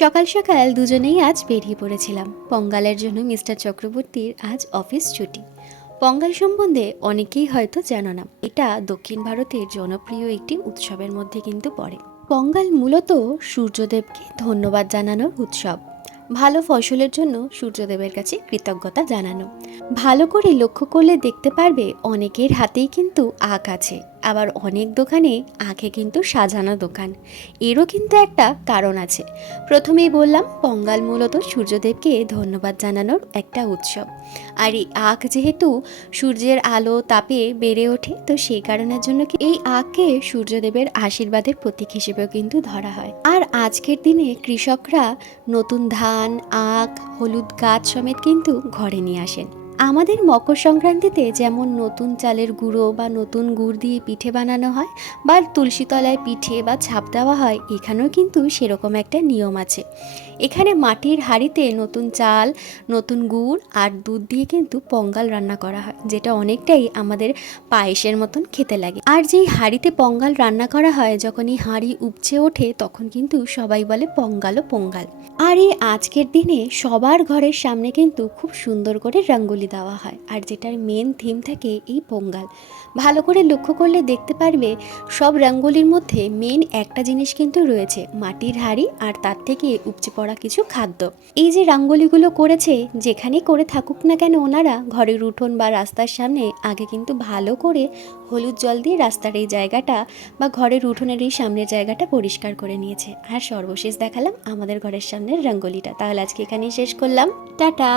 সকাল সকাল দুজনেই আজ বেরিয়ে পড়েছিলাম পঙ্গালের জন্য। মিস্টার চক্রবর্তীর আজ অফিস ছুটি। পঙ্গাল সম্বন্ধে অনেকেই হয়তো জানো না, এটা দক্ষিণ ভারতের জনপ্রিয় একটি উৎসবের মধ্যে কিন্তু পড়ে। পঙ্গাল মূলত সূর্যদেবকে ধন্যবাদ জানানোর উৎসব। ভালো ফসলের জন্য সূর্যদেবের কাছে কৃতজ্ঞতা জানানো। ভালো করে লক্ষ্য করলে দেখতে পারবে অনেকের হাতেই কিন্তু আখ আছে, আবার অনেক দোকানে আখে কিন্তু সাজানো দোকান। এরও কিন্তু একটা কারণ আছে। প্রথমেই বললাম পঙ্গাল মূলত সূর্যদেবকে ধন্যবাদ জানানোর একটা উৎসব। আর এই আখ যেহেতু সূর্যের আলো তাপে বেড়ে ওঠে, তো সেই কারণের জন্য এই আখকে সূর্যদেবের আশীর্বাদের প্রতীক হিসেবেও কিন্তু ধরা হয়। আর আজকের দিনে কৃষকরা নতুন ধান, আখ, হলুদ গাছ সমেত কিন্তু ঘরে নিয়ে আসেন। আমাদের মকর সংক্রান্তিতে যেমন নতুন চালের গুঁড়ো বা নতুন গুড় দিয়ে পিঠে বানানো হয়, বা তুলসী তলায় পিঠে বা ছাপ দেওয়া হয়, এখানেও কিন্তু সেরকম একটা নিয়ম আছে। এখানে মাটির হাঁড়িতে নতুন চাল, নতুন গুড় আর দুধ দিয়ে কিন্তু পঙ্গাল রান্না করা হয়, যেটা অনেকটাই আমাদের পায়েসের মতন খেতে লাগে। আর যেই হাঁড়িতে পঙ্গাল রান্না করা হয়, যখন এই হাঁড়ি উপচে ওঠে তখন কিন্তু সবাই বলে পঙ্গাল ও পঙ্গাল। আর এই আজকের দিনে সবার ঘরের সামনে কিন্তু খুব সুন্দর করে রঙ্গোলি দেওয়া হয়, আর যেটার মেন থিম থাকে এই পঙ্গাল। ভালো করে লক্ষ্য করলে দেখতে পারবে সব রঙ্গোলির মধ্যে মেন একটা জিনিস কিন্তু রয়েছে, মাটির হাঁড়ি আর তার থেকে উপচে পড়া কিছু খাদ্য। এই যে রঙ্গোলিগুলো করেছে, যেখানেই করে থাকুক না কেন ওনারা, ঘরের উঠোন বা রাস্তার সামনে আগে কিন্তু ভালো করে হলুদ জল দিয়ে রাস্তার এই জায়গাটা বা ঘরের উঠোনের এই সামনের জায়গাটা পরিষ্কার করে নিয়েছে। আর সর্বশেষ দেখালাম আমাদের ঘরের সামনের রঙ্গোলিটা। তাহলে আজকে এখানেই শেষ করলাম। টাটা।